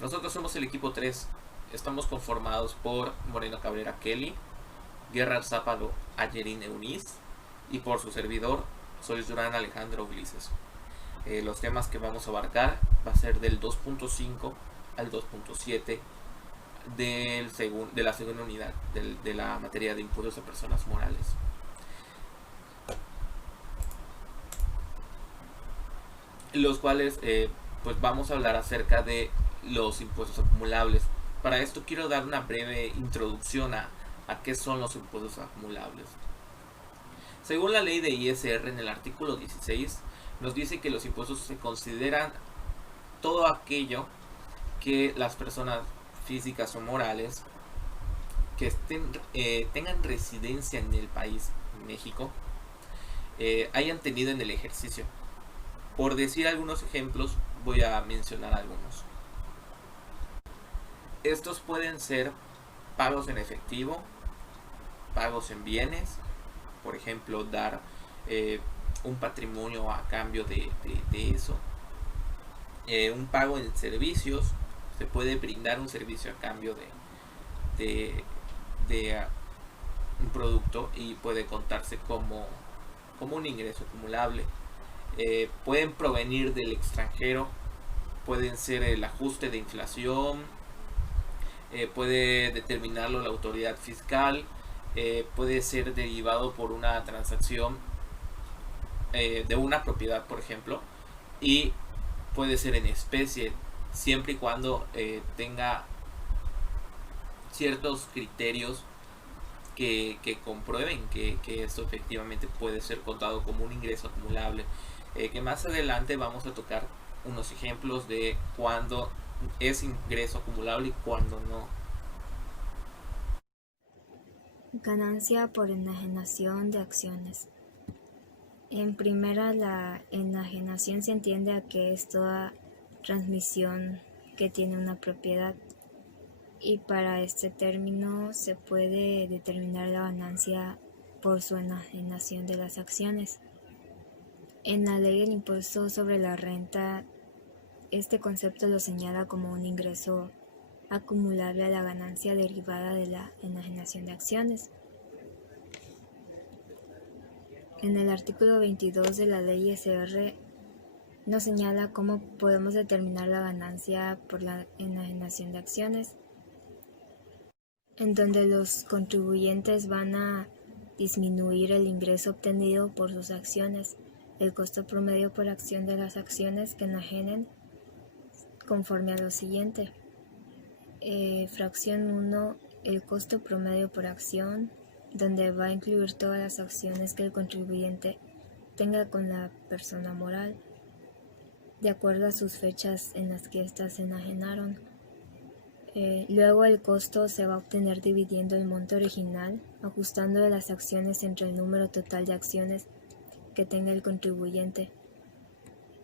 Nosotros somos el equipo 3. Estamos conformados por Moreno Cabrera Kelly, Guerra Zápalo Ayerín Eunice y por su servidor, soy Durán Alejandro Ulises. Los temas que vamos a abarcar va a ser del 2.5 al 2.7 de la segunda unidad de la materia de impuestos a personas morales. Los cuales pues vamos a hablar acerca de los impuestos acumulables. Para esto quiero dar una breve introducción a qué son los impuestos acumulables. Según la ley de ISR en el artículo 16 nos dice que los impuestos se consideran todo aquello que las personas físicas o morales que tengan residencia en el país México hayan tenido en el ejercicio. Por decir algunos ejemplos, voy a mencionar algunos. Estos pueden ser pagos en efectivo, pagos en bienes, por ejemplo, dar un patrimonio a cambio de eso. Un pago en servicios, se puede brindar un servicio a cambio de un producto y puede contarse como un ingreso acumulable. Pueden provenir del extranjero, pueden ser el ajuste de inflación, puede determinarlo la autoridad fiscal, puede ser derivado por una transacción de una propiedad, por ejemplo, y puede ser en especie, siempre y cuando tenga ciertos criterios que comprueben que esto efectivamente puede ser contado como un ingreso acumulable. Que más adelante vamos a tocar unos ejemplos de cuándo es ingreso acumulable y cuándo no. Ganancia por enajenación de acciones. En primera, la enajenación se entiende a que es toda transmisión que tiene una propiedad, y para este término se puede determinar la ganancia por su enajenación de las acciones. En la ley del impuesto sobre la renta, este concepto lo señala como un ingreso acumulable a la ganancia derivada de la enajenación de acciones. En el artículo 22 de la ley ISR nos señala cómo podemos determinar la ganancia por la enajenación de acciones, en donde los contribuyentes van a disminuir el ingreso obtenido por sus acciones. El costo promedio por acción de las acciones que enajenen conforme a lo siguiente. Fracción 1, el costo promedio por acción, donde va a incluir todas las acciones que el contribuyente tenga con la persona moral, de acuerdo a sus fechas en las que éstas se enajenaron. Luego el costo se va a obtener dividiendo el monto original, ajustando de las acciones entre el número total de acciones que tenga el contribuyente.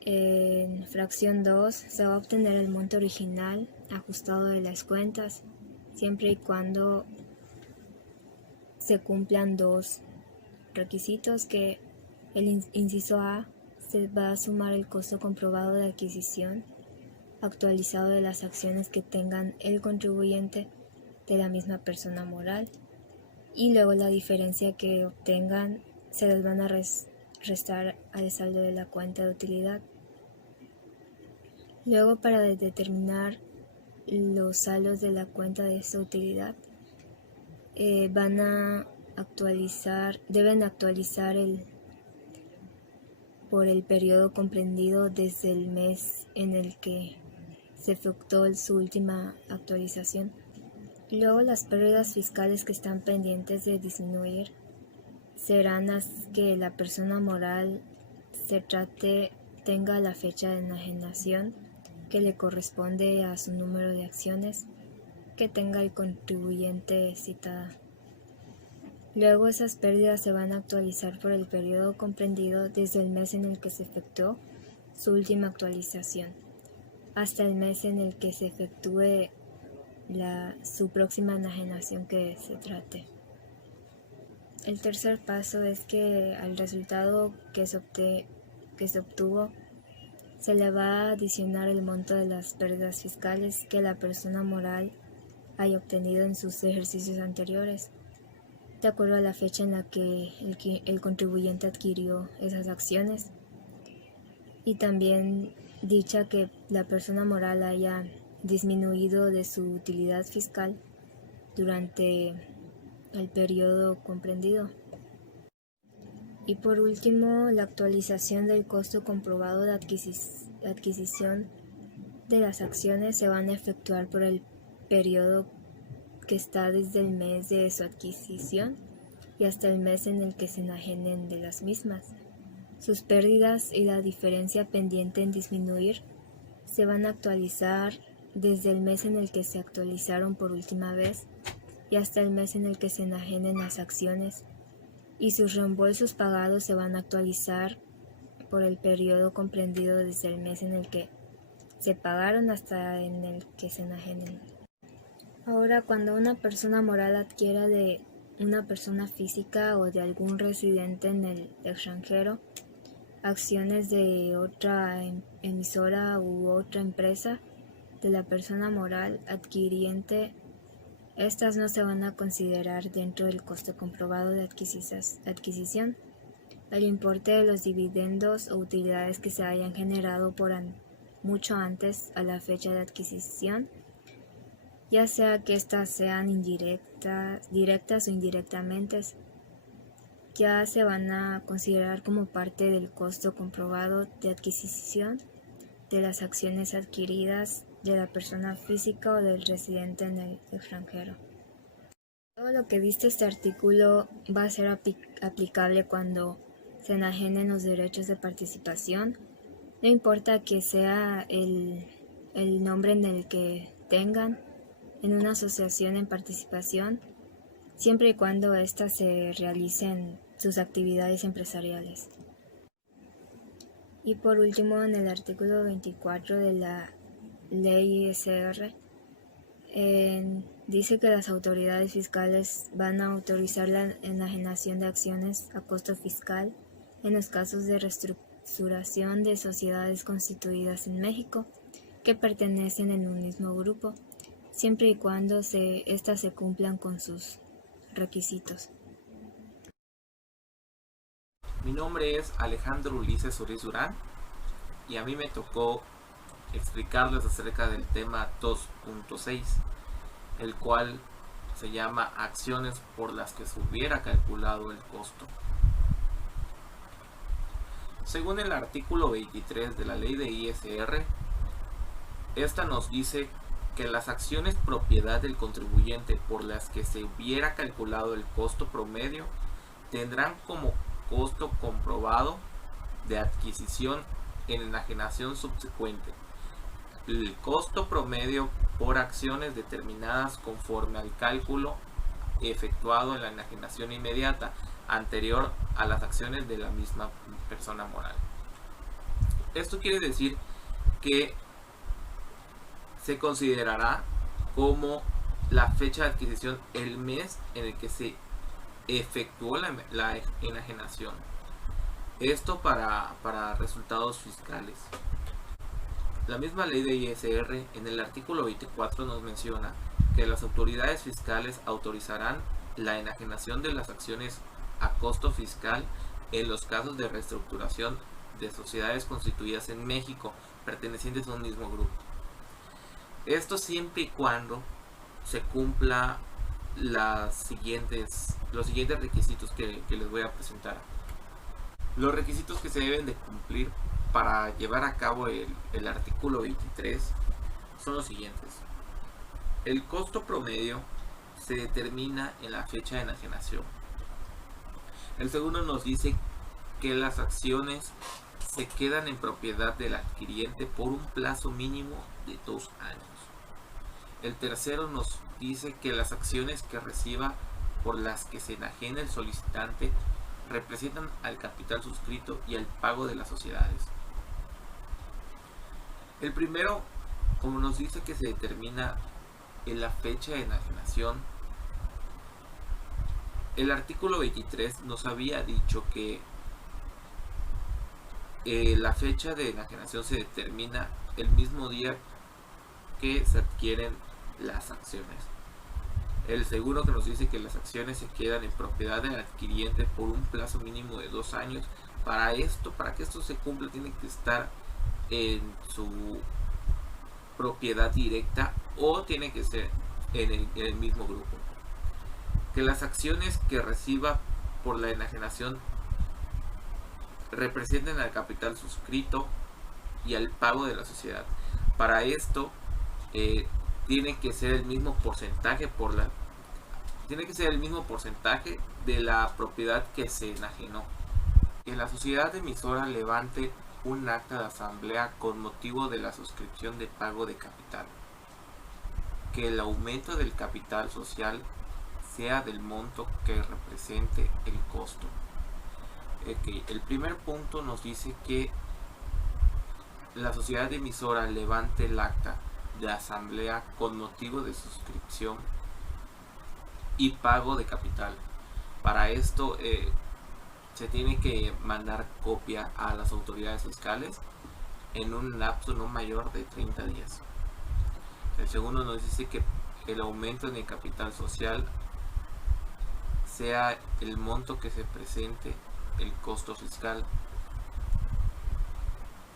En fracción 2 se va a obtener el monto original ajustado de las cuentas, siempre y cuando se cumplan dos requisitos, que el inciso A se va a sumar el costo comprobado de adquisición actualizado de las acciones que tengan el contribuyente de la misma persona moral, y luego la diferencia que obtengan se les van a restar al saldo de la cuenta de utilidad. Luego, para determinar los saldos de la cuenta de esta utilidad, deben actualizar por el periodo comprendido desde el mes en el que se efectuó su última actualización. Luego, las pérdidas fiscales que están pendientes de disminuir serán las que la persona moral tenga la fecha de enajenación que le corresponde a su número de acciones que tenga el contribuyente citada. Luego, esas pérdidas se van a actualizar por el periodo comprendido desde el mes en el que se efectuó su última actualización hasta el mes en el que se efectúe su próxima enajenación que se trate. El tercer paso es que al resultado que se obtuvo se le va a adicionar el monto de las pérdidas fiscales que la persona moral haya obtenido en sus ejercicios anteriores, de acuerdo a la fecha en la que el contribuyente adquirió esas acciones, y también dicha que la persona moral haya disminuido de su utilidad fiscal durante el periodo comprendido. Y por último, la actualización del costo comprobado de adquisición de las acciones se van a efectuar por el periodo que está desde el mes de su adquisición y hasta el mes en el que se enajenen de las mismas. Sus pérdidas y la diferencia pendiente en disminuir se van a actualizar desde el mes en el que se actualizaron por última vez y hasta el mes en el que se enajenen las acciones, y sus reembolsos pagados se van a actualizar por el periodo comprendido desde el mes en el que se pagaron hasta en el que se enajenen. Ahora, cuando una persona moral adquiera de una persona física o de algún residente en el extranjero acciones de otra emisora u otra empresa de la persona moral adquiriente, estas no se van a considerar dentro del costo comprobado de adquisición. El importe de los dividendos o utilidades que se hayan generado mucho antes a la fecha de adquisición, ya sea que éstas sean directas o indirectamente, ya se van a considerar como parte del costo comprobado de adquisición de las acciones adquiridas de la persona física o del residente en el extranjero. Todo lo que diste este artículo va a ser aplicable cuando se enajenen los derechos de participación, no importa que sea el nombre en el que tengan en una asociación en participación, siempre y cuando éstas se realicen sus actividades empresariales. Y por último, en el artículo 24 de la Ley ISR, dice que las autoridades fiscales van a autorizar la enajenación de acciones a costo fiscal en los casos de reestructuración de sociedades constituidas en México que pertenecen en un mismo grupo, siempre y cuando éstas se cumplan con sus requisitos. Mi nombre es Alejandro Ulises Uriz Durán y a mí me tocó explicarles acerca del tema 2.6, el cual se llama acciones por las que se hubiera calculado el costo. Según el artículo 23 de la ley de ISR, esta nos dice que las acciones propiedad del contribuyente por las que se hubiera calculado el costo promedio tendrán como costo comprobado de adquisición en enajenación subsecuente el costo promedio por acciones determinadas conforme al cálculo efectuado en la enajenación inmediata anterior a las acciones de la misma persona moral. Esto quiere decir que se considerará como la fecha de adquisición el mes en el que se efectuó la enajenación. Esto para resultados fiscales. La misma ley de ISR en el artículo 24 nos menciona que las autoridades fiscales autorizarán la enajenación de las acciones a costo fiscal en los casos de reestructuración de sociedades constituidas en México pertenecientes a un mismo grupo. Esto siempre y cuando se cumpla los siguientes requisitos que les voy a presentar. Los requisitos que se deben de cumplir para llevar a cabo el artículo 23 son los siguientes. El costo promedio se determina en la fecha de enajenación. El segundo nos dice que las acciones se quedan en propiedad del adquiriente por un plazo mínimo de 2 años. El tercero nos dice que las acciones que reciba por las que se enajena el solicitante representan al capital suscrito y al pago de las sociedades. El primero, como nos dice que se determina en la fecha de enajenación, el artículo 23 nos había dicho que la fecha de enajenación se determina el mismo día que se adquieren las acciones. El seguro que nos dice que las acciones se quedan en propiedad del adquiriente por un plazo mínimo de 2 años. Para que esto se cumpla, tiene que estar en su propiedad directa o tiene que ser en el mismo grupo. Que las acciones que reciba por la enajenación representen al capital suscrito y al pago de la sociedad. Para esto tiene que ser el mismo porcentaje de la propiedad que se enajenó. Que la sociedad emisora levante un acta de asamblea con motivo de la suscripción de pago de capital. Que el aumento del capital social sea del monto que represente el costo. El primer punto nos dice que la sociedad emisora levante el acta de asamblea con motivo de suscripción y pago de capital. Para esto se tiene que mandar copia a las autoridades fiscales en un lapso no mayor de 30 días. El segundo nos dice que el aumento en el capital social sea el monto que se presente el costo fiscal.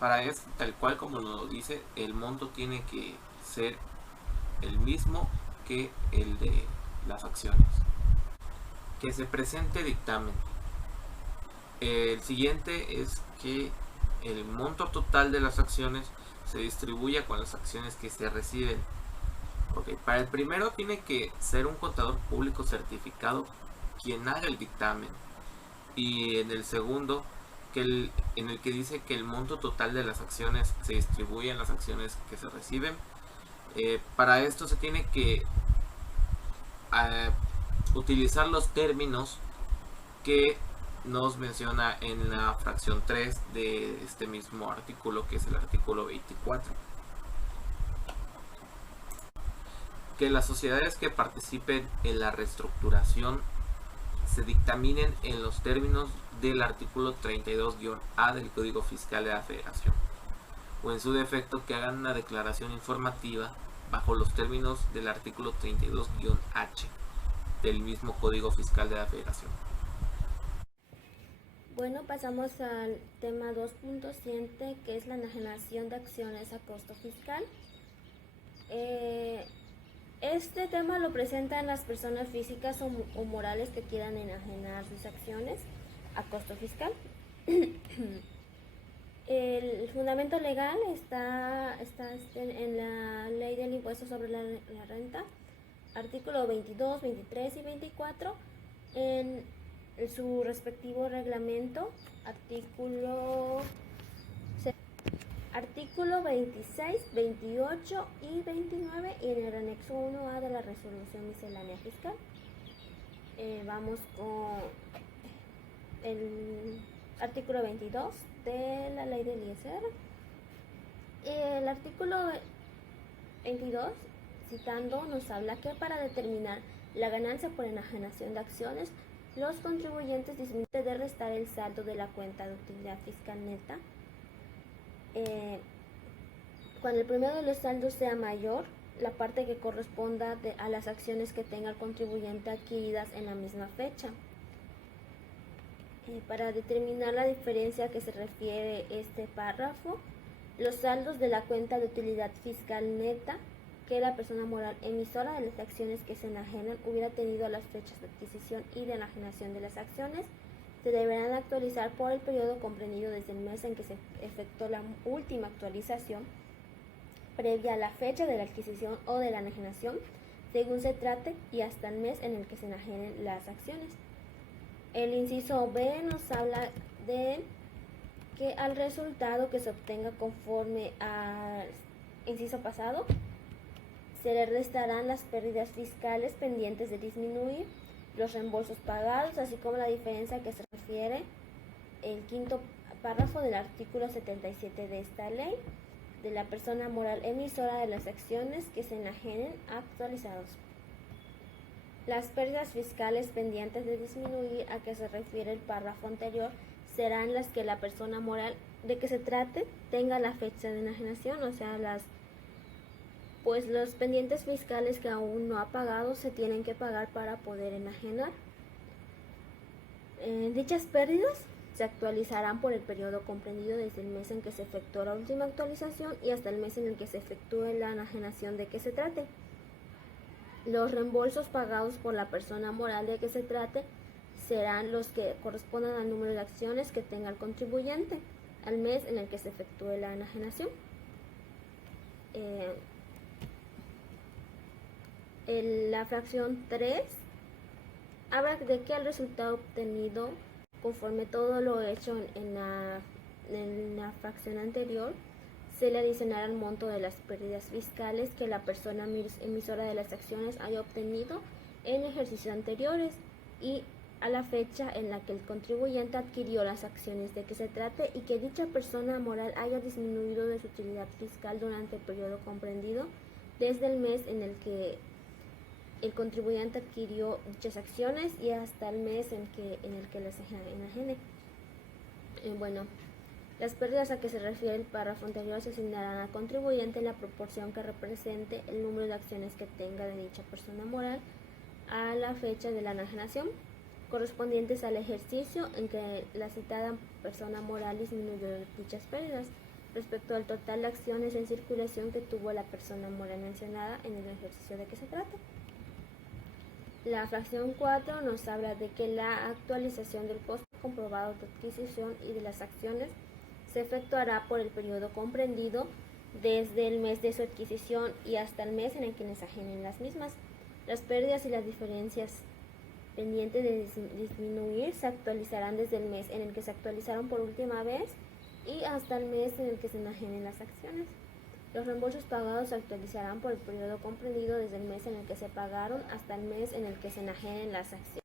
Para esto, tal cual como lo dice, el monto tiene que ser el mismo que el de las acciones. Que se presente dictamen. El siguiente es que el monto total de las acciones se distribuya con las acciones que se reciben. Para el primero tiene que ser un contador público certificado quien haga el dictamen. Y en el segundo, en el que dice que el monto total de las acciones se distribuye en las acciones que se reciben. Para esto se tiene que utilizar los términos que nos menciona en la fracción 3 de este mismo artículo, que es el artículo 24. Que las sociedades que participen en la reestructuración se dictaminen en los términos del artículo 32-A del Código Fiscal de la Federación, o en su defecto que hagan una declaración informativa bajo los términos del artículo 32-H del mismo Código Fiscal de la Federación. Bueno, pasamos al tema 2.7, que es la enajenación de acciones a costo fiscal. Este tema lo presentan las personas físicas o morales que quieran enajenar sus acciones a costo fiscal. El fundamento legal está en la Ley del Impuesto sobre la Renta, artículo 22, 23 y 24, en su respectivo reglamento, artículo 26, 28 y 29, y en el anexo 1A de la resolución miscelánea fiscal. Vamos con el artículo 22 de la ley del ISR. El artículo 22, citando, nos habla que para determinar la ganancia por enajenación de acciones, los contribuyentes disminuyen de restar el saldo de la cuenta de utilidad fiscal neta. Cuando el promedio de los saldos sea mayor, la parte que corresponda a las acciones que tenga el contribuyente adquiridas en la misma fecha. Para determinar la diferencia a que se refiere este párrafo, los saldos de la cuenta de utilidad fiscal neta que la persona moral emisora de las acciones que se enajenan hubiera tenido a las fechas de adquisición y de enajenación de las acciones se deberán actualizar por el periodo comprendido desde el mes en que se efectuó la última actualización previa a la fecha de la adquisición o de la enajenación, según se trate, y hasta el mes en el que se enajenen las acciones. El inciso B nos habla de que al resultado que se obtenga conforme al inciso pasado, se le restarán las pérdidas fiscales pendientes de disminuir, los reembolsos pagados, así como la diferencia que se refiere el quinto párrafo del artículo 77 de esta ley, de la persona moral emisora de las acciones que se enajenen actualizados. Las pérdidas fiscales pendientes de disminuir a que se refiere el párrafo anterior serán las que la persona moral de que se trate tenga la fecha de enajenación, o sea, los pendientes fiscales que aún no ha pagado se tienen que pagar para poder enajenar. Dichas pérdidas se actualizarán por el periodo comprendido desde el mes en que se efectuó la última actualización y hasta el mes en el que se efectúe la enajenación de que se trate. Los reembolsos pagados por la persona moral de que se trate serán los que correspondan al número de acciones que tenga el contribuyente al mes en el que se efectúe la enajenación. La fracción 3 habla de que el resultado obtenido conforme todo lo hecho en la fracción anterior se le adicionará al monto de las pérdidas fiscales que la persona emisora de las acciones haya obtenido en ejercicios anteriores y a la fecha en la que el contribuyente adquirió las acciones de que se trate y que dicha persona moral haya disminuido de su utilidad fiscal durante el periodo comprendido desde el mes en el que el contribuyente adquirió dichas acciones y hasta el mes en el que las enajene. Las pérdidas a que se refiere el párrafo anterior se asignarán al contribuyente en la proporción que represente el número de acciones que tenga de dicha persona moral a la fecha de la enajenación, correspondientes al ejercicio en que la citada persona moral disminuyó dichas pérdidas respecto al total de acciones en circulación que tuvo la persona moral mencionada en el ejercicio de que se trata. La fracción 4 nos habla de que la actualización del costo comprobado de adquisición y de las acciones se efectuará por el periodo comprendido desde el mes de su adquisición y hasta el mes en el que les ajenen las mismas. Las pérdidas y las diferencias pendientes de disminuir se actualizarán desde el mes en el que se actualizaron por última vez y hasta el mes en el que se enajenen las acciones. Los reembolsos pagados se actualizarán por el periodo comprendido desde el mes en el que se pagaron hasta el mes en el que se enajenen las acciones.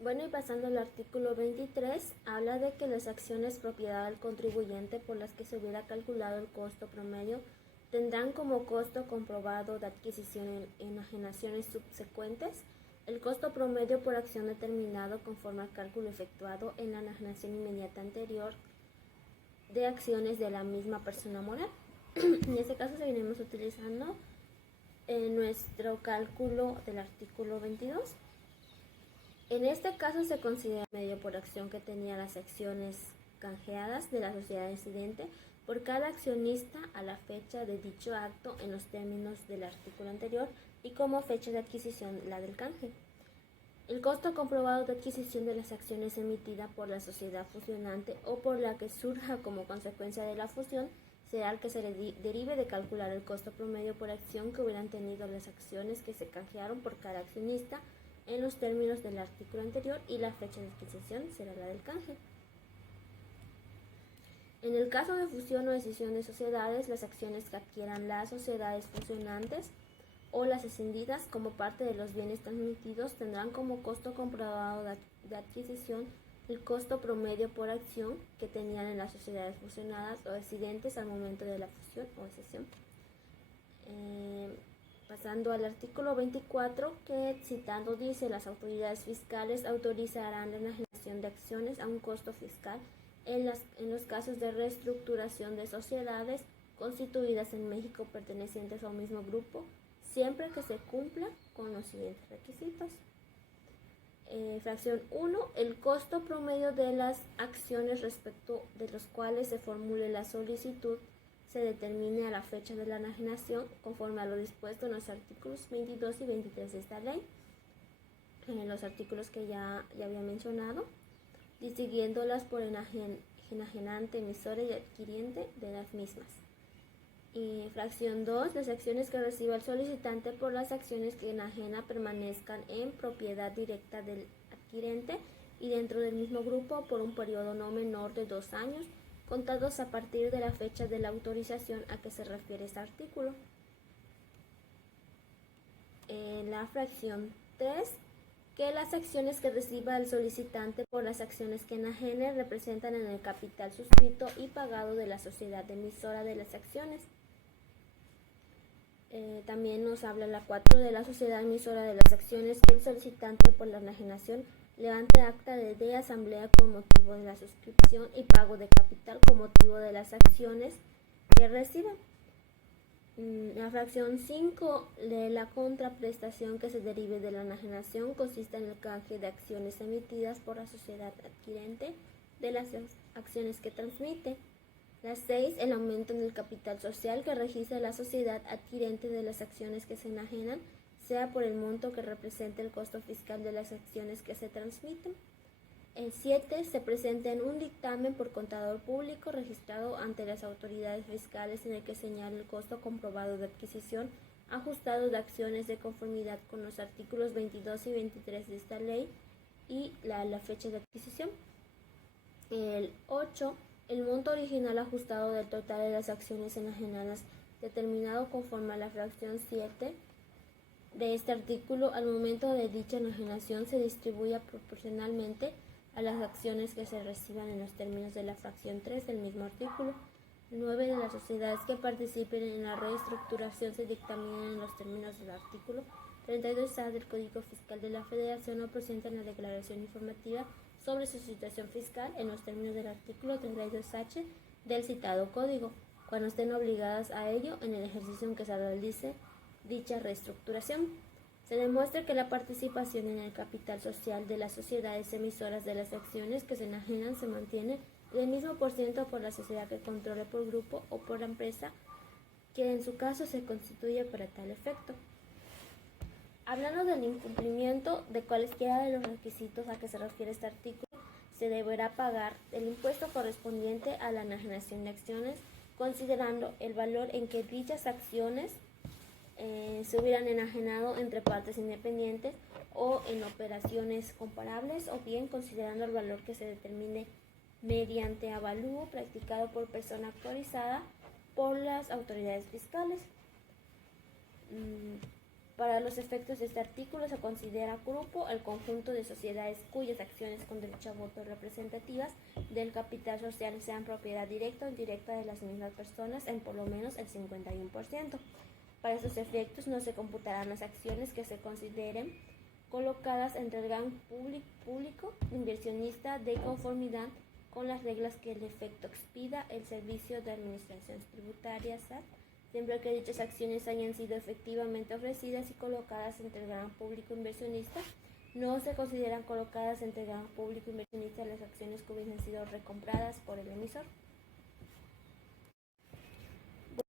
Y pasando al artículo 23, habla de que las acciones propiedad del contribuyente por las que se hubiera calculado el costo promedio tendrán como costo comprobado de adquisición en enajenaciones subsecuentes el costo promedio por acción determinado conforme al cálculo efectuado en la enajenación inmediata anterior de acciones de la misma persona moral. En este caso seguiremos utilizando nuestro cálculo del artículo 22. En este caso se considera medio por acción que tenía las acciones canjeadas de la sociedad residente por cada accionista a la fecha de dicho acto en los términos del artículo anterior y como fecha de adquisición la del canje. El costo comprobado de adquisición de las acciones emitida por la sociedad fusionante o por la que surja como consecuencia de la fusión será el que se derive de calcular el costo promedio por acción que hubieran tenido las acciones que se canjearon por cada accionista en los términos del artículo anterior y la fecha de adquisición será la del canje. En el caso de fusión o escisión de sociedades, las acciones que adquieran las sociedades fusionantes o las escindidas como parte de los bienes transmitidos tendrán como costo comprobado de adquisición el costo promedio por acción que tenían en las sociedades fusionadas o escindentes al momento de la fusión o escisión. Pasando al artículo 24, que citando dice: las autoridades fiscales autorizarán la enajenación de acciones a un costo fiscal en los casos de reestructuración de sociedades constituidas en México pertenecientes a un mismo grupo, siempre que se cumpla con los siguientes requisitos. Fracción 1. El costo promedio de las acciones respecto de los cuales se formule la solicitud se determine a la fecha de la enajenación conforme a lo dispuesto en los artículos 22 y 23 de esta ley, en los artículos que ya había mencionado, distinguiéndolas por enajenante, emisora y adquiriente de las mismas. Y fracción 2. Las acciones que reciba el solicitante por las acciones que enajena permanezcan en propiedad directa del adquirente y dentro del mismo grupo por un periodo no menor de 2 años, contados a partir de la fecha de la autorización a que se refiere este artículo. En la fracción 3, que las acciones que reciba el solicitante por las acciones que enajene representan en el capital suscrito y pagado de la sociedad emisora de las acciones. También nos habla la 4 de la sociedad emisora de las acciones que el solicitante por la enajenación levante acta de asamblea con motivo de la suscripción y pago de capital con motivo de las acciones que reciba. La fracción 5 de la contraprestación que se derive de la enajenación consiste en el canje de acciones emitidas por la sociedad adquirente de las acciones que transmite. La 6, el aumento en el capital social que registra la sociedad adquirente de las acciones que se enajenan, sea por el monto que represente el costo fiscal de las acciones que se transmiten. El 7, se presenta en un dictamen por contador público registrado ante las autoridades fiscales en el que señala el costo comprobado de adquisición ajustado de acciones de conformidad con los artículos 22 y 23 de esta ley y la fecha de adquisición. El 8, el monto original ajustado del total de las acciones enajenadas determinado conforme a la fracción 7 de este artículo al momento de dicha enajenación se distribuye proporcionalmente a las acciones que se reciban en los términos de la fracción 3 del mismo artículo. 9, de las sociedades que participen en la reestructuración se dictaminan en los términos del artículo 32A del Código Fiscal de la Federación o presentan la declaración informativa sobre su situación fiscal en los términos del artículo 32H del citado código, cuando estén obligadas a ello en el ejercicio en que se realice dicha reestructuración. Se demuestra que la participación en el capital social de las sociedades emisoras de las acciones que se enajenan se mantiene del mismo por ciento por la sociedad que controle por grupo o por la empresa que en su caso se constituye para tal efecto. Hablando del incumplimiento de cualesquiera de los requisitos a que se refiere este artículo, se deberá pagar el impuesto correspondiente a la enajenación de acciones, considerando el valor en que dichas acciones se hubieran enajenado entre partes independientes o en operaciones comparables, o bien considerando el valor que se determine mediante avalúo practicado por persona autorizada por las autoridades fiscales. Para los efectos de este artículo se considera grupo el conjunto de sociedades cuyas acciones con derecho a voto representativas del capital social sean propiedad directa o indirecta de las mismas personas en por lo menos el 51%. Para estos efectos no se computarán las acciones que se consideren colocadas entre el gran público inversionista de conformidad con las reglas que el efecto expida el Servicio de Administración Tributaria SAT, siempre que dichas acciones hayan sido efectivamente ofrecidas y colocadas entre el gran público inversionista. No se consideran colocadas entre el gran público inversionista las acciones que hubiesen sido recompradas por el emisor.